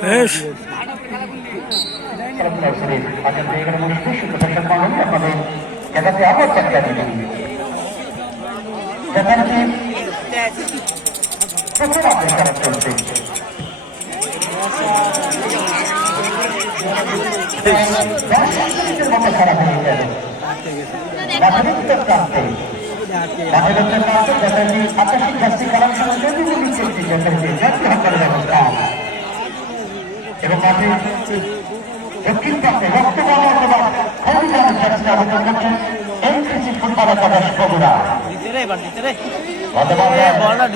বেশ গেল মাথাভিত্তিক প্রান্তে এবং মাঠে দক্ষিণ প্রান্তে রক্তবান অথবা হরিদানের কাছে আবেদন করছেন এনসিসি ফুটবল একাদশ বগুড়া বলটা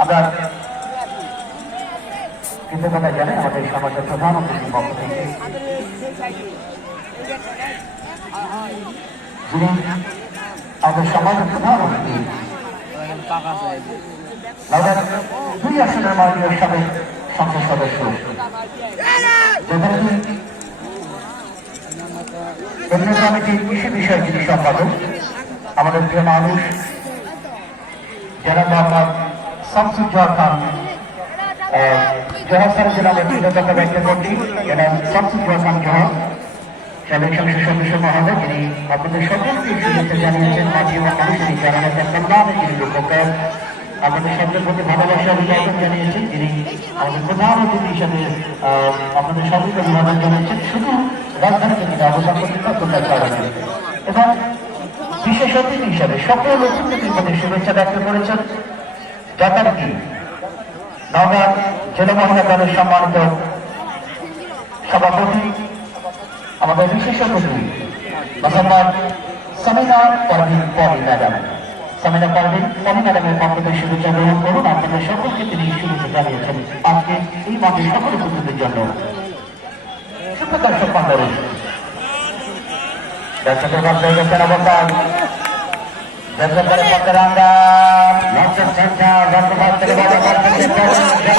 আমরা কৃতজ্ঞতা জানাই আমাদের সমাজের প্রধান অতিথির পক্ষ থেকে যিনি আমাদের সমাজের প্রধান অতিথি। দুই আসনের মাননীয় সাবেক সংসদ সম্পাদক আমাদের প্রিয় মানুষ যারা মোহাম্মদ শামসুজ্জোহর খান জোহর স্যারের জন্য আমরা কৃতজ্ঞতা ব্যক্ত করছি শামসুজ্জোহর খান জোহর আপনাদের সকলকে জানিয়েছেন সকলের প্রতি আমাদের প্রধান অতিথি হিসাবে আপনাদের সকলকে অভিবাদন জানিয়েছেন, শুধু করতে এবং অতিথি হিসাবে, সকল অতিথিদের শুভেচ্ছা ব্যক্ত করেছেন। যথারীতি নওগাঁ জেলা মহিলা দলের সম্মানিত সভাপতি, আমাদের বিশেষ অতিথি, মোহাম্মদ সামিনা পারভিন পলি ম্যাডাম। সামিনা পারভিন পলি ম্যাডামের পক্ষ থেকে শুভেচ্ছা গ্রহণ করুন। আপনাদের সকলকে তিনি শুভেচ্ছা জানিয়েছেন। আজকে এই মাঠে সকল উপস্থিতির জন্য সুপ্রকার সম্পাদক দর্শকের মধ্যে গেছেন অবস্থান। দর্শকের পক্ষে রাঙ্গা লক্ষ্য সংখ্যা গতকাল থেকে বর্তমান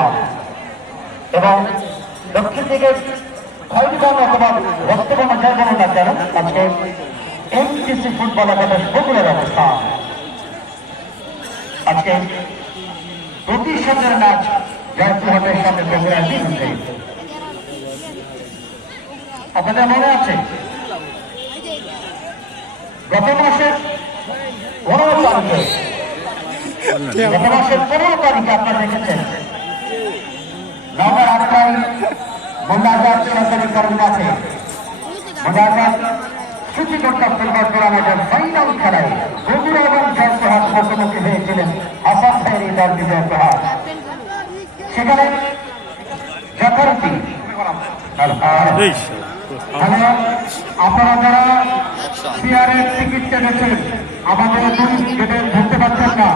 খয়রি বর্ণ অথবা রক্তবর্ণ যাই বলুন না কেন আজকে এমটিসি ফুটবল একাদশ আপনাদের মনে আছে? গত মাসের পনেরো তারিখে, গত মাসের পনেরো তারিখে আপনারা দেখেছেন কর্ম আছে। মুন্ডাঘাট সূচিকর্তা খেলায় এবং বিজয় সেখানে যথারীতি যারা চেয়ারের টিকিট আমাদের দুই পারছেন না।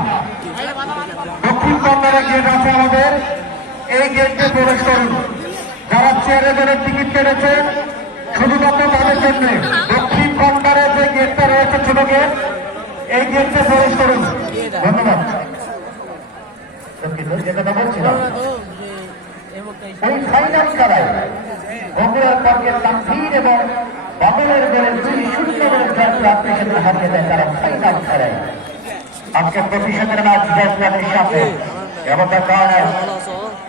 দক্ষিণ কর্নারে গেট আছে আমাদের। এই গেট প্রবেশ করুন। যারা চেয়ারে যারা টিকিট কেটেছেন শুধুমাত্র তাদের জন্য। দক্ষিণ কর্নারে যে গেটটা রয়েছে ছোট গেট এই গেট দিয়ে প্রবেশ করুন। ধন্যবাদ। এবং তারা আজকে সাথে এমনটা কারণে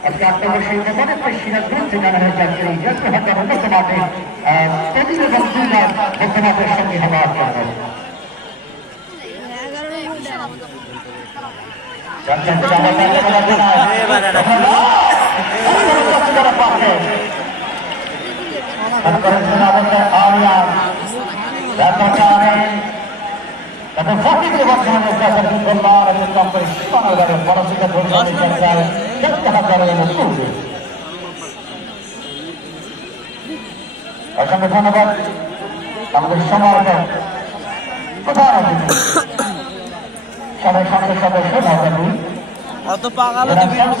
এই আপনাদের আজকে এই আপনাদের বাড়ি কর্মচারী হাতে সিরাজগঞ্জ অঞ্চল অত্যন্ত জনপ্রিয় মুখ্যমন্ত্রীদের প্লেনে যায় আজকে আপনাদের সেই প্রধানের সিরাজগঞ্জ থেকে আনা হয়েছে আজকে এই জাতীয় হত্যার উন্নত মাঠে প্রতি এবং দুবার মুখ্যমন্ত্রীর সঙ্গে হওয়ার জন্য অসংখ্য ধন্যবাদ আমাদের সমাজ প্রধান অতিথি সবাই সংসদ সদস্য নৌকাবি অত পাকালো তো বিরোধ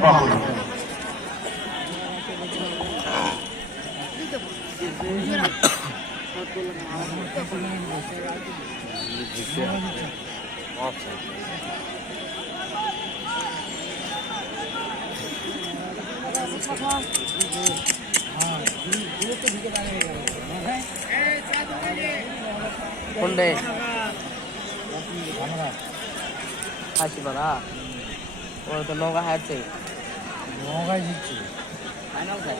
বাবুল কোনটে হাসি পাড়া ওরা তো নৌকা হারছে নৌকায় জিতছে ফাইনাল খায়